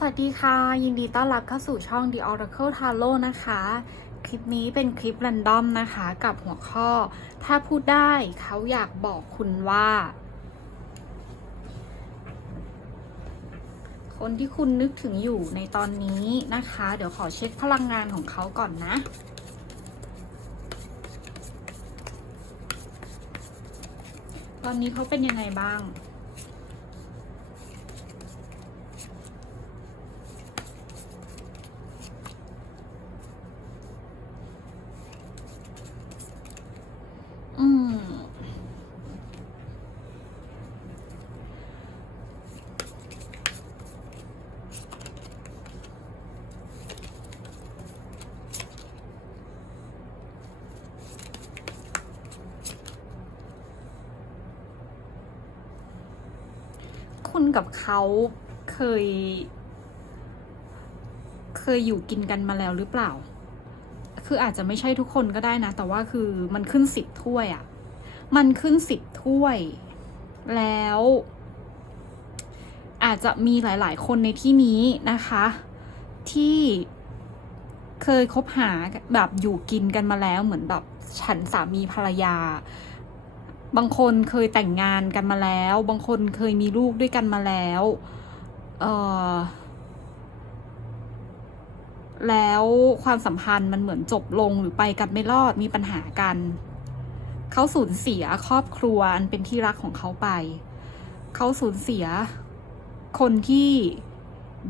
สวัสดีค่ะ ยินดีต้อนรับเข้าสู่ช่อง The Oracle Tarot นะคะ คลิปนี้เป็นคลิป r รนดอมนะคะ กับหัวข้อ ถ้าพูดได้เขาอยากบอกคุณว่า คนที่คุณนึกถึงอยู่ในตอนนี้นะคะ เดี๋ยวขอเช็คพลังงานของเขาก่อนนะตอนนี้เขาเป็นยังไงบ้าง กับเขาเคย เคยอยู่กินกันมาแล้วหรือเปล่า คืออาจจะไม่ใช่ทุกคนก็ได้นะ แต่ว่าคือมันขึ้นสิบถ้วยอะ่ะ มันขึ้นสิบถ้วย แล้ว อาจจะมีหลาย ๆ คนในที่นี้นะคะ ที่เคยคบหาแบบอยู่กินกันมาแล้วเหมือนแบบฉันสามีภรรยา บางคนเคยแต่งงานกันมาแล้ว บางคนเคยมีลูกด้วยกันมาแล้วเออแล้วความสัมพันธ์มันเหมือนจบลงหรือไปกันไม่รอดมีปัญหากัน เขาสูญเสียครอบครัวอันเป็นที่รักของเขาไป เขาสูญเสีย คนที่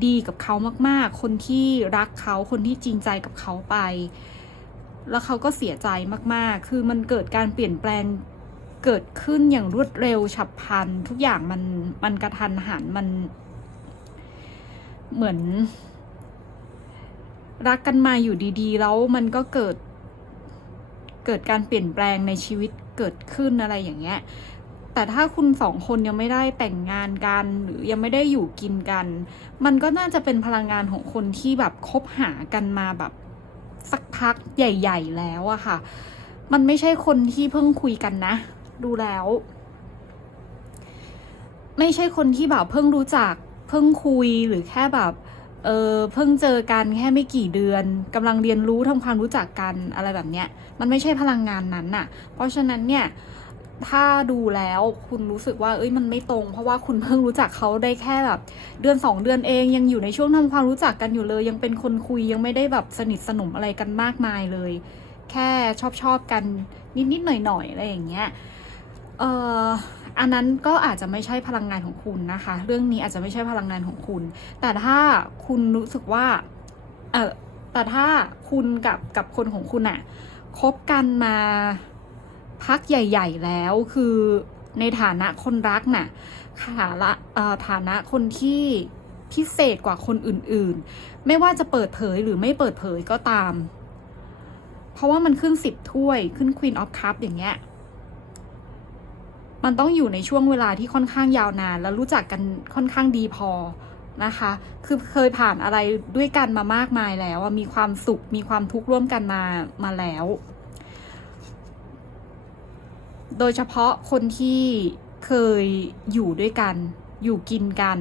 ดีกับเขามาก ๆ คนที่รักเขาคนที่จริงใจกับเขาไป แล้วเขาก็เสียใจมากๆ คือมันเกิดการเปลี่ยนแปลง เกิดขึ้นอย่างรวดเร็วฉับพลัน ทุกอย่างมันมันกระทันหันมัน เหมือน รักกันมาอยู่ดีๆ แล้วมันก็เกิด เกิดการเปลี่ยนแปลงในชีวิตเกิดขึ้นอะไรอย่างเงี้ย แต่ถ้าคุณสองคนยังไม่ได้แต่งงานกัน หรือยังไม่ได้อยู่กินกัน มันก็น่าจะเป็นพลังงานของคนที่แบบคบหากันมาแบบ สักพักใหญ่ ๆ แล้วอะค่ะมันไม่ใช่คนที่เพิ่งคุยกันนะ ดูแล้ว ไม่ใช่คนที่แบบเพิ่งรู้จัก เพิ่งคุยหรือแค่แบบเออเพิ่งเจอกันแค่ไม่กี่เดือนกำลังเรียนรู้ทำความรู้จักกันอะไรแบบเนี้ย มันไม่ใช่พลังงานนั้นน่ะ เพราะฉะนั้นเนี่ยถ้าดูแล้วคุณรู้สึกว่า เอ้ยมันไม่ตรง เพราะว่าคุณเพิ่งรู้จักเขาได้แค่แบบ เดือนสองเดือนเองยังอยู่ในช่วงทำความรู้จักกันอยู่เลย ยังเป็นคนคุยยังไม่ได้แบบสนิทสนมอะไรกันมากมายเลย แค่ชอบชอบกันนิดๆหน่อยๆอะไรอย่างเงี้ย เอ่ออันนั้นก็อาจจะไม่ใช่พลังงานของคุณนะคะ เรื่องนี้อาจจะไม่ใช่พลังงานของคุณ แต่ถ้าคุณรู้สึกว่าเออแต่ถ้าคุณกับกับคนของคุณอะคบกันมาพักใหญ่ ๆ แล้วคือในฐานะคนรักน่ะฐานะฐานะคนที่พิเศษกว่าคนอื่นๆ ไม่ว่าจะเปิดเผยหรือไม่เปิดเผยก็ตาม เพราะว่ามันขึ้นสิบถ้วยขึ้น Queen of Cup อย่างเงี้ย มันต้องอยู่ในช่วงเวลาที่ค่อนข้างยาวนาน แล้วรู้จักกันค่อนข้างดีพอนะคะ คือเคยผ่านอะไรด้วยกันมามากมายแล้วมีความสุขมีความทุกข์ร่วมกันมามาแล้ว โดยเฉพาะคนที่เคยอยู่ด้วยกัน อยู่กินกัน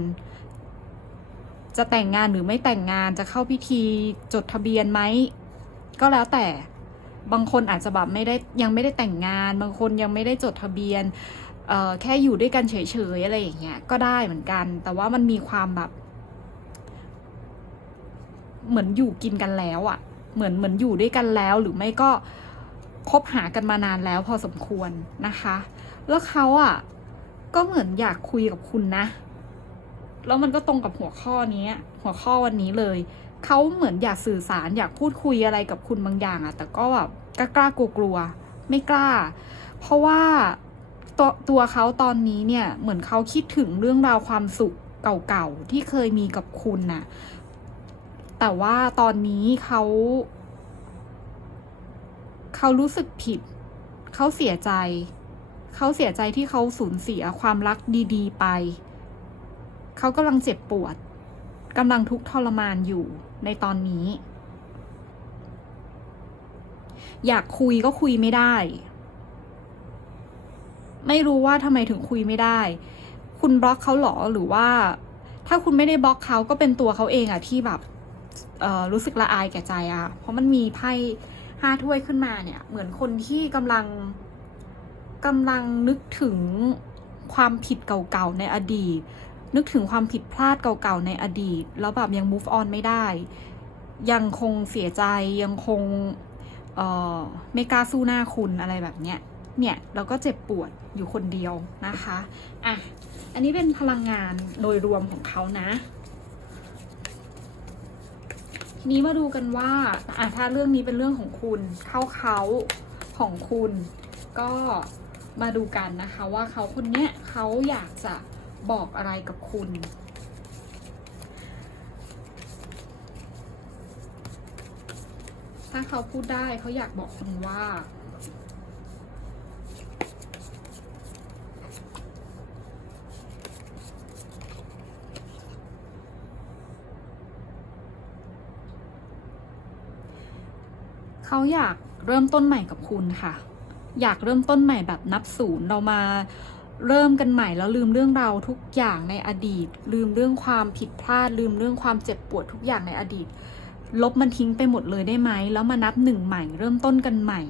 จะแต่งงานหรือไม่แต่งงานจะเข้าพิธีจดทะเบียนไหม ก็แล้วแต่บางคนอาจจะแบบไม่ได้ยังไม่ได้แต่งงาน บางคนยังไม่ได้จดทะเบียน แค่อยู่ด้วยกันเฉยๆอะไรอย่างเงี้ยก็ได้เหมือนกัน แต่ว่ามันมีความแบบ เหมือนอยู่กินกันแล้วอะ่ะ เหมือนเหมือนอยู่ด้วยกันแล้ว หรือไม่ก็คบหากันมานานแล้วพอสมควรนะคะ แล้วเขาอะ่ะ ก็เหมือนอยากคุยกับคุณนะ แล้วมันก็ตรงกับหัวข้อนี้หัวข้อวันนี้เลยเขาเหมือนอยากสื่อสารอยากพูดคุยอะไรกับคุณบางอย่างอะแต่ก็แบบกล้ากลัวกลัวไม่กล้า เพราะว่า ตัวตัวเขาตอนนี้เนี่ยเหมือนเขาคิดถึงเรื่องราวความสุขเก่าๆที่เคยมีกับคุณน่ะ แต่ว่าตอนนี้เขาเขารู้สึกผิด เขาเสียใจ เขาเสียใจที่เขาสูญเสียความรักดีๆไป เขากำลังเจ็บปวดกำลังทุกข์ทรมานอยู่ในตอนนี้ อยากคุยก็คุยไม่ได้ ไม่รู้ว่าทำไมถึงคุยไม่ได้ คุณบล็อกเขาหรอหรือว่า ถ้าคุณไม่ได้บล็อกเขาก็เป็นตัวเขาเองอะที่แบบรู้สึกละอายแก่ใจอะเพราะมันมีไพ่ห้าถ้วยขึ้นมาเนี่ย เหมือนคนที่กำลังกำลังนึกถึงความผิดเก่าๆในอดีต นึกถึงความผิดพลาดเก่าๆในอดีต แล้วแบบยัง move on ไม่ได้ ยังคงเสียใจยังคงเอ่อไม่กล้าสู้หน้าคุณอะไรแบบเนี้ย เนี่ยเราก็เจ็บปวดอยู่คนเดียวนะคะอะอันนี้เป็นพลังงานโดยรวมของเขานะทีนี้มาดูกันว่าอะถ้าเรื่องนี้เป็นเรื่องของคุณเข้าเขาของคุณก็มาดูกันนะคะว่าเขาคนเนี้ยเขาอยากจะบอกอะไรกับคุณถ้าเขาพูดได้เขาอยากบอกคุณว่า เขาอยากเริ่มต้นใหม่กับคุณค่ะ อยากเริ่มต้นใหม่แบบนับศูนย์เรามาเริ่มกันใหม่แล้วลืมเรื่องเราทุกอย่างในอดีต ลืมเรื่องความผิดพลาด ลืมเรื่องความเจ็บปวดทุกอย่างในอดีต ลบมันทิ้งไปหมดเลยได้ไหมแล้วมานับหนึ่งใหม่ เริ่มต้นกันใหม่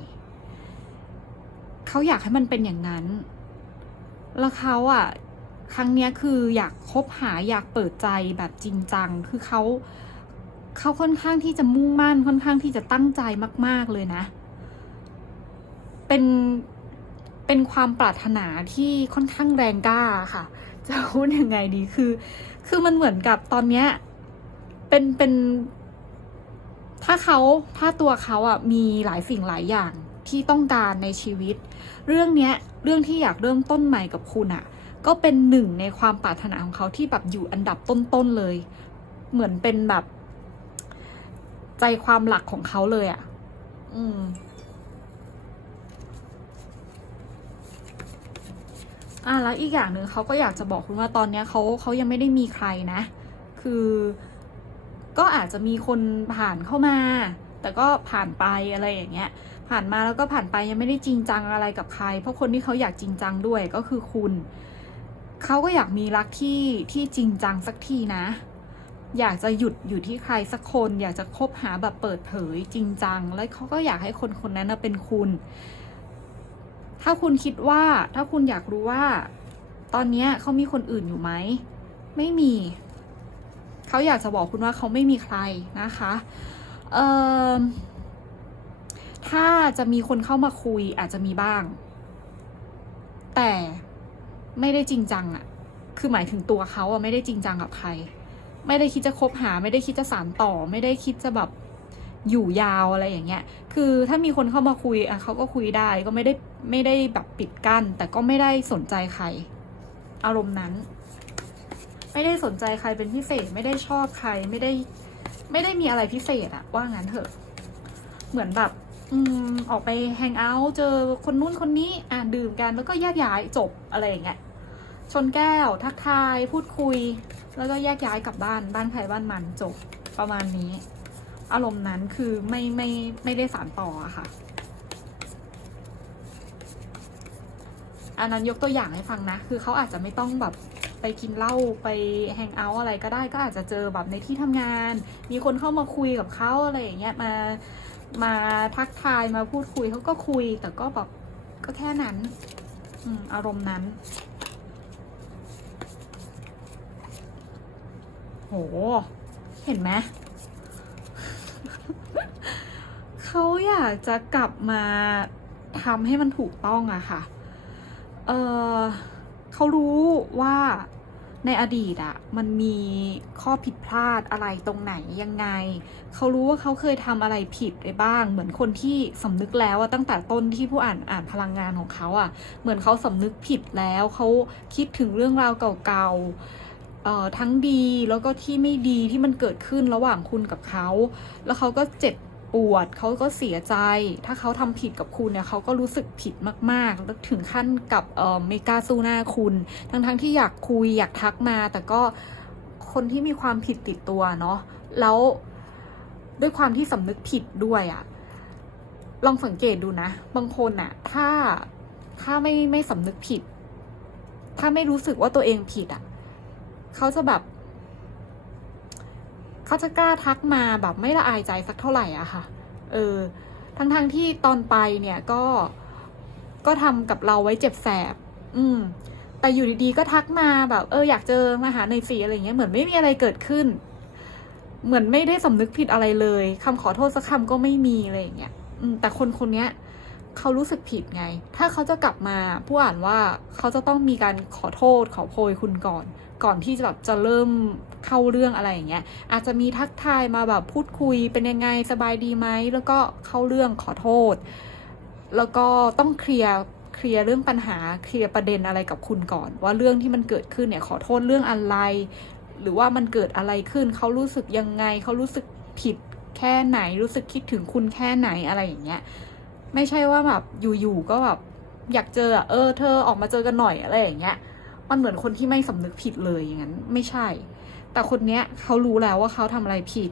เขาอยากให้มันเป็นอย่างนั้น แล้วเขาอะ ครั้งเนี้ยคืออยากคบหาอยากเปิดใจแบบจริงจัง คือเขา เขาค่อนข้างที่จะมุ่งมั่นค่อนข้างที่จะตั้งใจมาก ๆเลยนะ เป็นเป็นความปรารถนาที่ค่อนข้างแรงกล้าค่ะ จะพูดยังไงดีคือ คือมันเหมือนกับตอนเนี้ยเป็นเป็น ถ้าเขาถ้าตัวเขาอะมีหลายสิ่งหลายอย่างที่ต้องการในชีวิต เรื่องเนี้ย เรื่องที่อยากเริ่มต้นใหม่กับคุณอะ ก็เป็นหนึ่งในความปรารถนาของเขาที่แบบอยู่อันดับต้นๆเลย เหมือนเป็นแบบ ใจความหลักของเขาเลยอะ อืม อะแล้วอีกอย่างหนึ่งเขาก็อยากจะบอกคุณว่าตอนเนี้ยเขาเขายังไม่ได้มีใครนะ คือ ก็อาจจะมีคนผ่านเข้ามา แต่ก็ผ่านไปอะไรอย่างเงี้ย ผ่านมาแล้วก็ผ่านไปยังไม่ได้จริงจังอะไรกับใคร เพราะคนที่เขาอยากจริงจังด้วยก็คือคุณ เขาก็อยากมีรักที่ที่จริงจังสักทีนะ อยากจะหยุดอยู่ที่ใครสักคน อยากจะคบหาแบบเปิดเผยจริงจัง แล้วเขาก็อยากให้คนคนนั้นเป็นคุณ ถ้าคุณคิดว่า ถ้าคุณอยากรู้ว่า ตอนนี้เขามีคนอื่นอยู่ไหม ไม่มี เขาอยากจะบอกคุณว่าเขาไม่มีใครนะคะเอ่อถ้าจะมีคนเข้ามาคุยอาจจะมีบ้าง แต่ไม่ได้จริงจังอะคือหมายถึงตัวเขาอะไม่ได้จริงจังกับใคร ไม่ได้คิดจะคบหา ไม่ได้คิดจะสานต่อ ไม่ได้คิดจะแบบอยู่ยาวอะไรอย่างเงี้ย คือถ้ามีคนเข้ามาคุยอะเขาก็คุยได้ก็ไม่ได้ไม่ได้แบบปิดกั้น แต่ก็ไม่ได้สนใจใคร อารมณ์นั้น ไม่ได้สนใจใครเป็นพิเศษ ไม่ได้ชอบใครไม่ได้ ไม่ได้มีอะไรพิเศษอะว่างั้นเถอะ เหมือนแบบอืมออกไปแฮงเอาท์เจอคนนู้นคนนี้ อะดื่มกันแล้วก็แยกย้ายจบอะไรอย่างเงี้ย ชนแก้ว ทักทาย พูดคุย แล้วก็แยกย้ายกลับบ้านบ้านใครบ้านมันจบประมาณนี้ อารมณ์นั้นคือไม่ไม่ไม่ได้สารต่ออะค่ะ อันนั้นยกตัวอย่างให้ฟังนะ คือเขาอาจจะไม่ต้องแบบไปกินเหล้าไปแฮงเอาท์อะไรก็ได้ก็อาจจะเจอแบบในที่ทำงาน มีคนเข้ามาคุยกับเขาอะไรอย่างเงี้ยมามาทักทายมาพูดคุยเขาก็คุย แต่ก็แบบก็แค่นั้นอารมณ์นั้น โห เห็นไหม เขาอยากจะกลับมาทำให้มันถูกต้องอะค่ะ เออเขารู้ว่าในอดีตอะมันมีข้อผิดพลาดอะไรตรงไหนยังไง เขารู้ว่าเขาเคยทำอะไรผิดไปบ้าง เหมือนคนที่สำนึกแล้วอะตั้งแต่ต้นที่ผู้อ่านอ่านพลังงานของเขาอะเหมือนเขาสำนึกผิดแล้วเขาคิดถึงเรื่องราวเก่าๆ ทั้งดีแล้วก็ที่ไม่ดีที่มันเกิดขึ้นระหว่างคุณกับเขา แล้วเขาก็เจ็บปวดเขาก็เสียใจ ถ้าเขาทำผิดกับคุณเนี่ยเขาก็รู้สึกผิดมากๆแล้วถึงขั้นกับเอ่อไม่กาสู้หน้าคุณ ทั้งๆที่อยากคุยอยากทักมา แต่ก็คนที่มีความผิดติดตัวเนาะแล้วด้วยความที่สำนึกผิดด้วยอะลองสังเกตดูนะ บางคนอะถ้าถ้าไม่ไม่สำนึกผิด ถ้าไม่รู้สึกว่าตัวเองผิดอะ เขาจะแบบเขาจะกล้าทักมาแบบไม่ละอายใจสักเท่าไหร่อะค่ะ เออ ทั้งๆทที่ตอนไปเนี่ยก็ก็ทำกับเราไว้เจ็บแสบ อืม แต่อยู่ดีๆก็ทักมาแบบ เอออยากเจอมาหาในสีอะไรเงี้ยเหมือนไม่มีอะไรเกิดขึ้น เหมือนไม่ได้สำนึกผิดอะไรเลยคำขอโทษสักคำก็ไม่มีอะไรอย่างเงี้ยอืมแต่คนคนเนี้ยเขารู้สึกผิดไง ถ้าเขาจะกลับมาผู้อ่านว่าเขาจะต้องมีการขอโทษขอโพยคุณก่อน ก่อนที่จะแบบจะเริ่มเข้าเรื่องอะไรอย่างเงี้ยอาจจะมีทักทายมาแบบพูดคุยเป็นยังไงสบายดีไหมแล้วก็เข้าเรื่องขอโทษ แล้วก็ต้องเคลียร์เคลียร์เรื่องปัญหาเคลียร์ประเด็นอะไรกับคุณก่อน ว่าเรื่องที่มันเกิดขึ้นเนี่ยขอโทษเรื่องอะไร หรือว่ามันเกิดอะไรขึ้นเขารู้สึกยังไงเขารู้สึกผิดแค่ไหนรู้สึกคิดถึงคุณแค่ไหนอะไรอย่างเงี้ยไม่ใช่ว่าแบบอยู่ๆก็แบบอยากเจอเออเธอออกมาเจอกันหน่อยอะไรอย่างเงี้ย มันเหมือนคนที่ไม่สำนึกผิดเลยอย่างนั้นไม่ใช่ แต่คนเนี้ยเขารู้แล้วว่าเขาทำอะไรผิด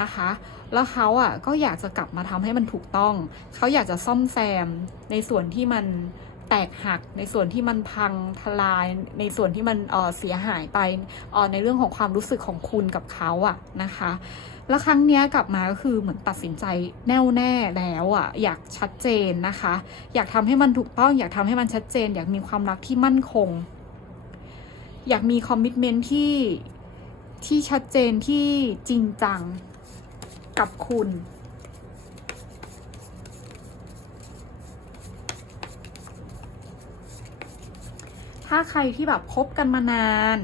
นะคะ แล้วเขาอะก็อยากจะกลับมาทำให้มันถูกต้อง เขาอยากจะซ่อมแซมในส่วนที่มันแตกหัก ในส่วนที่มันพังทลาย ในส่วนที่มันเออเสียหายไปเออในเรื่องของความรู้สึกของคุณกับเขาอะนะคะ แล้วครั้งเนี้ยกลับมาก็คือเหมือนตัดสินใจแน่วแน่แล้วอะ อยากชัดเจนนะคะ อยากทำให้มันถูกต้อง อยากทำให้มันชัดเจน อยากมีความรักที่มั่นคง อยากมีคอมมิชเมนที่ที่ชัดเจนที่จริงจังกับคุณถ้าใครที่แบบคบกันมานาน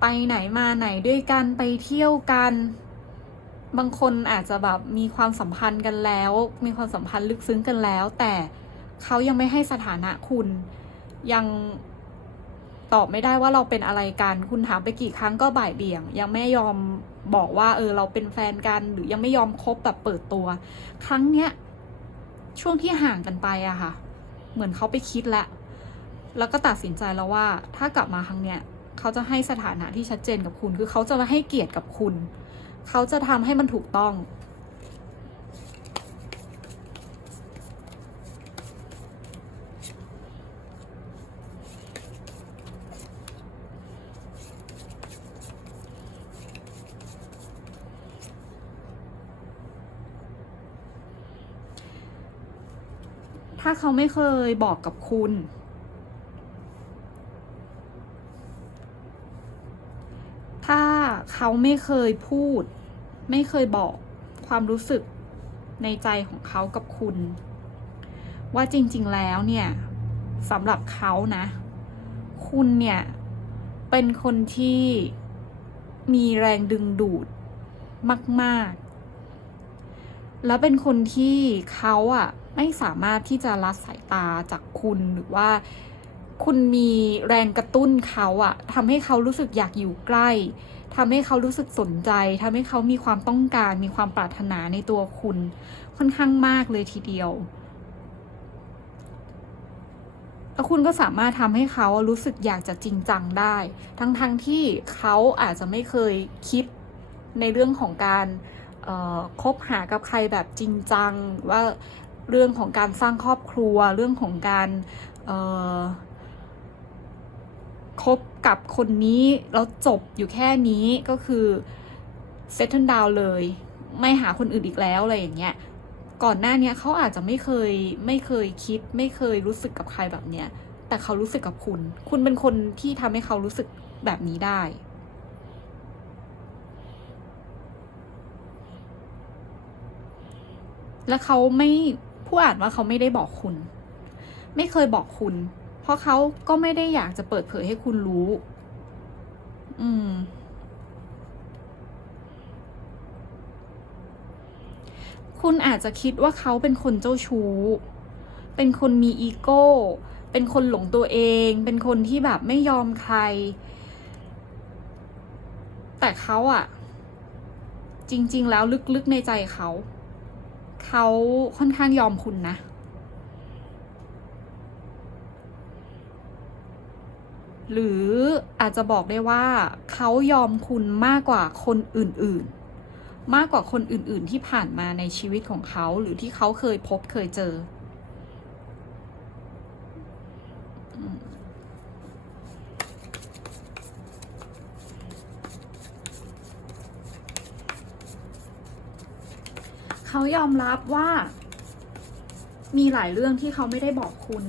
ไปไหนมาไหนด้วยกันไปเที่ยวกัน บางคนอาจจะแบบมีความสัมพันธ์กันแล้ว มีความสัมพันธ์ลึกซึ้งกันแล้ว แต่เขายังไม่ให้สถานะคุณยัง ตอบไม่ได้ว่าเราเป็นอะไรกัน คุณถามไปกี่ครั้งก็บ่ายเบี่ยง ยังไม่ยอมบอกว่า เออ เราเป็นแฟนกัน หรือยังไม่ยอมคบแบบเปิดตัว ครั้งเนี้ย ช่วงที่ห่างกันไปอะค่ะ เหมือนเขาไปคิดแล้ว แล้วก็ตัดสินใจแล้วว่า ถ้ากลับมาครั้งเนี้ยเขาจะให้สถานะที่ชัดเจนกับคุณ คือเขาจะมาให้เกียรติกับคุณ เขาจะทำให้มันถูกต้อง ถ้าเขาไม่เคยบอกกับคุณ ถ้าเขาไม่เคยพูด ไม่เคยบอกความรู้สึกในใจของเขากับคุณ ว่าจริง ๆ แล้วเนี่ยสำหรับเขานะ คุณเนี่ย เป็นคนที่มีแรงดึงดูดมาก ๆ แล้วเป็นคนที่เขาอะ ไม่สามารถที่จะละสายตาจากคุณหรือว่าคุณมีแรงกระตุ้นเขาอะทำให้เขารู้สึกอยากอยู่ใกล้ทำให้เขารู้สึกสนใจทำให้เขามีความต้องการ มีความปรารถนาในตัวคุณ ค่อนข้างมากเลยทีเดียวแล้วคุณก็สามารถทำให้เขารู้สึกอยากจะจริงจังได้ ทั้งๆทที่เขาอาจจะไม่เคยคิดในเรื่องของการคบหากับใครแบบจริงจัง ว่า เรื่องของการสร้างครอบครัว เรื่องของการคบกับคนนี้แล้วจบอยู่แค่นี้ก็คือ settle down เลย ไม่หาคนอื่นอีกแล้วอะไรอย่างเงี้ยก่อนหน้านี้เขาอาจจะไม่เคยไม่เคยคิด ไม่เคยรู้สึกกับใครแบบเนี้ย แต่เขารู้สึกกับคุณ คุณเป็นคนที่ทำให้เขารู้สึกแบบนี้ได้ แล้วเขาไม่ ผู้อ่านว่าเขาไม่ได้บอกคุณ ไม่เคยบอกคุณ เพราะเขาก็ไม่ได้อยากจะเปิดเผยให้คุณรู้ อืม คุณอาจจะคิดว่าเขาเป็นคนเจ้าชู้ เป็นคนมีอีโก้ เป็นคนหลงตัวเอง เป็นคนที่แบบไม่ยอมใคร แต่เขาอะจริง ๆ แล้วลึกๆในใจเขา เขาค่อนข้างยอมคุณนะ หรืออาจจะบอกได้ว่าเขายอมคุณมากกว่าคนอื่นๆ มากกว่าคนอื่นๆที่ผ่านมาในชีวิตของเขาหรือที่เขาเคยพบเคยเจอ เขายอมรับว่า มีหลายเรื่องที่เขาไม่ได้บอกคุณ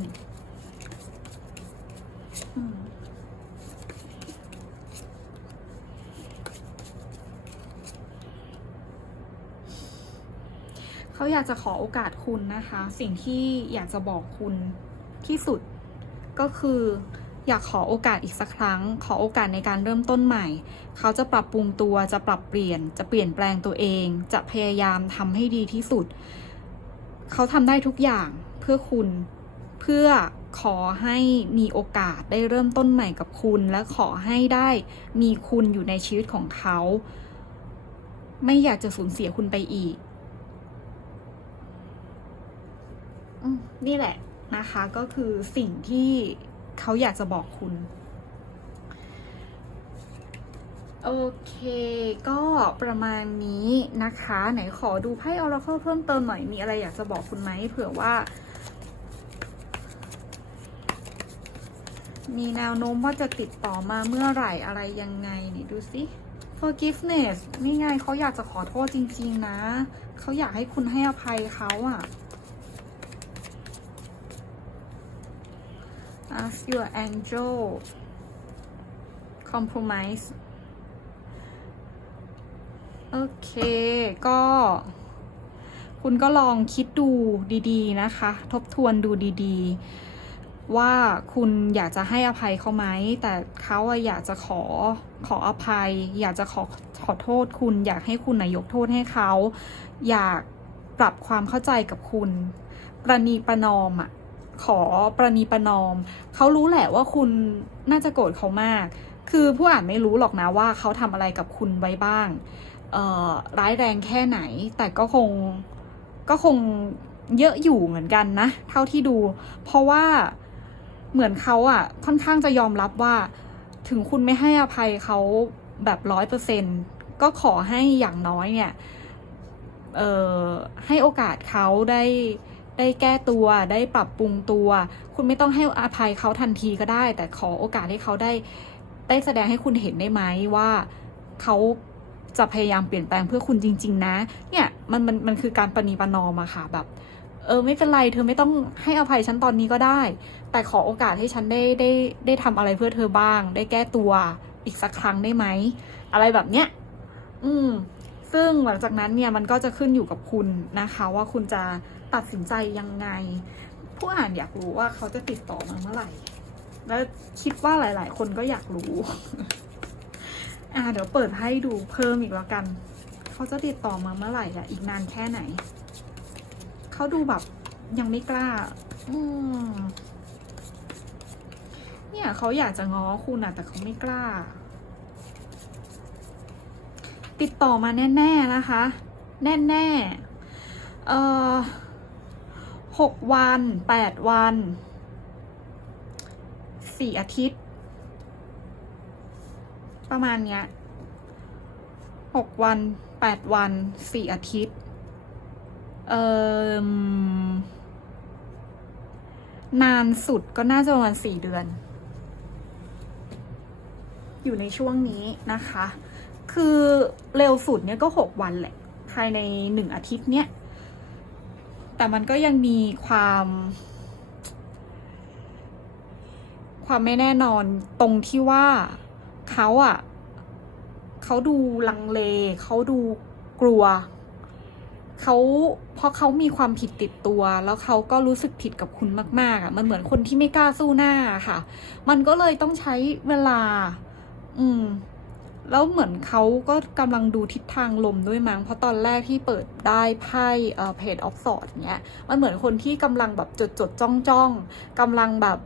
เขาอยากจะขอโอกาสคุณนะคะ สิ่งที่อยากจะบอกคุณที่สุดก็คือ อยากขอโอกาสอีกสักครั้ง ขอโอกาสในการเริ่มต้นใหม่ เขาจะปรับปรุงตัวจะปรับเปลี่ยน จะเปลี่ยนแปลงตัวเอง จะพยายามทำให้ดีที่สุด เขาทำได้ทุกอย่างเพื่อคุณเพื่อขอให้มีโอกาสได้เริ่มต้นใหม่กับคุณ และขอให้ได้มีคุณอยู่ในชีวิตของเขา ไม่อยากจะสูญเสียคุณไปอีกอนี่แหละนะคะก็คือสิ่งที่ เขาอยากจะบอกคุณ โอเค ก็ประมาณนี้นะคะ ไหนขอดูไพ่ Oracle เพิ่มเติมหน่อย มีอะไรอยากจะบอกคุณไหมเผื่อว่า มีแนวโน้มว่าจะติดต่อมาเมื่อไหร่อะไรยังไงนี่ดูสิ forgiveness นี่ไงเขาอยากจะขอโทษจริง ๆ นะ เขาอยากให้คุณให้อภัยเขาอะ ask your angel compromise โอเค ก็ คุณก็ลองคิดดูดีๆนะคะ ทบทวนดูดีๆ ว่าคุณอยากจะให้อภัยเขาไหม แต่เขาอยากจะขอขออภัย อยากจะขอขอโทษคุณ อยากให้คุณนายกโทษให้เขา อยากปรับความเข้าใจกับคุณ ประนีประนอมอะ ขอประนีประนอม เขารู้แหละว่าคุณน่าจะโกรธเขามาก คือผู้อ่านไม่รู้หรอกนะว่าเขาทำอะไรกับคุณไว้บ้างร้ายแรงแค่ไหน แต่ก็คงก็คงเยอะอยู่เหมือนกันนะ เท่าที่ดู เพราะว่าเหมือนเขาอะค่อนข้างจะยอมรับว่า ถึงคุณไม่ให้อภัยเขาแบบร้อยเปอร์เซ็นก็ขอให้อย่างน้อยเนี่ย เอ่อ ให้โอกาสเขาได้ ได้แก้ตัวได้ปรับปรุงตัว คุณไม่ต้องให้อภัยเขาทันทีก็ได้ แต่ขอโอกาสให้เขาได้ได้แสดงให้คุณเห็นได้ไหมว่าเขาจะพยายามเปลี่ยนแปลงเพื่อคุณจริง ๆ นะ เนี่ยมันมันมันคือการประนีประนอมอะค่ะแบบ เออไม่เป็นไรเธอไม่ต้องให้อภัยฉันตอนนี้ก็ได้ แต่ขอโอกาสให้ฉันได้ได้ได้ทำอะไรเพื่อเธอบ้าง ได้แก้ตัวอีกสักครั้งได้ไหมอะไรแบบเนี้ย อืม ซึ่งหลังจากนั้นเนี่ยมันก็จะขึ้นอยู่กับคุณนะคะว่าคุณจะตัดสินใจยังไง ผู้อ่านอยากรู้ว่าเขาจะติดต่อมาเมื่อไหร่ แล้วคิดว่าหลาย ๆ คนก็อยากรู้ อ่าเดี๋ยวเปิดให้ดูเพิ่มอีกแล้วกัน เขาจะติดต่อมาเมื่อไหร่ละอีกนานแค่ไหน เขาดูแบบยังไม่กล้า อืมเนี่ยเขาอยากจะง้อคุณอะแต่เขาไม่กล้า ติดต่อมาแน่ ๆ นะคะ แน่ๆเอ่อหกวันแปดวันสี่อาทิตย์ ประมาณเนี้ยหกวันแปดวันสี่อาทิตย์ เอ่อนานสุดก็น่าจะประมาณสี่เดือน อยู่ในช่วงนี้นะคะ คือเร็วสุดเนี่ยก็หกวันแหละ ภายในหนึ่งอาทิตย์เนี้ยแต่มันก็ยังมีความ ความไม่แน่นอนตรงที่ว่าเขาอะเขาดูลังเล เขาดูกลัวเขาเพราะเขามีความผิดติดตัว แล้วเขาก็รู้สึกผิดกับคุณมาก ๆอะมันเหมือนคนที่ไม่กล้าสู้หน้าค่ะ มันก็เลยต้องใช้เวลา อืม แล้วเหมือนเขาก็กำลังดูทิศทางลมด้วยมั้ง เพราะตอนแรกที่เปิดได้ไพ่เอ่อเพจออฟสอดเนี้ย มันเหมือนคนที่กำลังแบบจดจดจ้องจ้องกำลังแบบ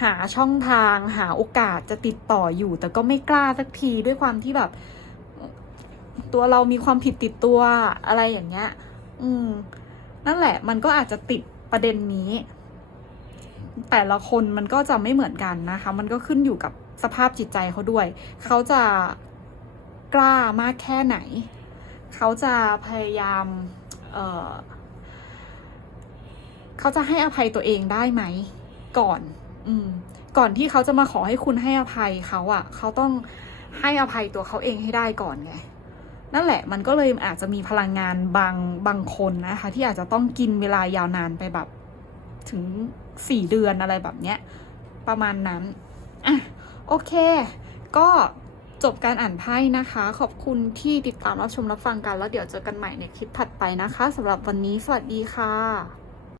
หาช่องทาง หาโอกาสจะติดต่ออยู่ แต่ก็ไม่กล้าสักทีด้วยความที่แบบ ตัวเรามีความผิดติดตัวอะไรอย่างเงี้ย อืม นั่นแหละ มันก็อาจจะติดประเด็นนี้ แต่ละคนมันก็จะไม่เหมือนกันนะคะ มันก็ขึ้นอยู่กับสภาพจิตใจเขาด้วย เขาจะ กล้ามากแค่ไหน เขาจะพยายามเเขาจะให้อภัยตัวเองได้ไหม ก่อน อืม ก่อนที่เขาจะมาขอให้คุณให้อภัยเขาอะ่ะ เขาต้องให้อภัยตัวเขาเองให้ได้ก่อนไงนั่นแหละมันก็เลยอาจจะมีพลังงานบางบางคนนะคะ ที่อาจจะต้องกินเวลายาวนานไปแบบถึงสี่เดือนอะไรแบบเนี้ย ประมาณนั้น อะ โอเค ก็ จบการอ่านไพ่นะคะ ขอบคุณที่ติดตามรับชมรับฟังกัน แล้วเดี๋ยวเจอกันใหม่ในคลิปถัดไปนะคะสำหรับวันนี้สวัสดีค่ะ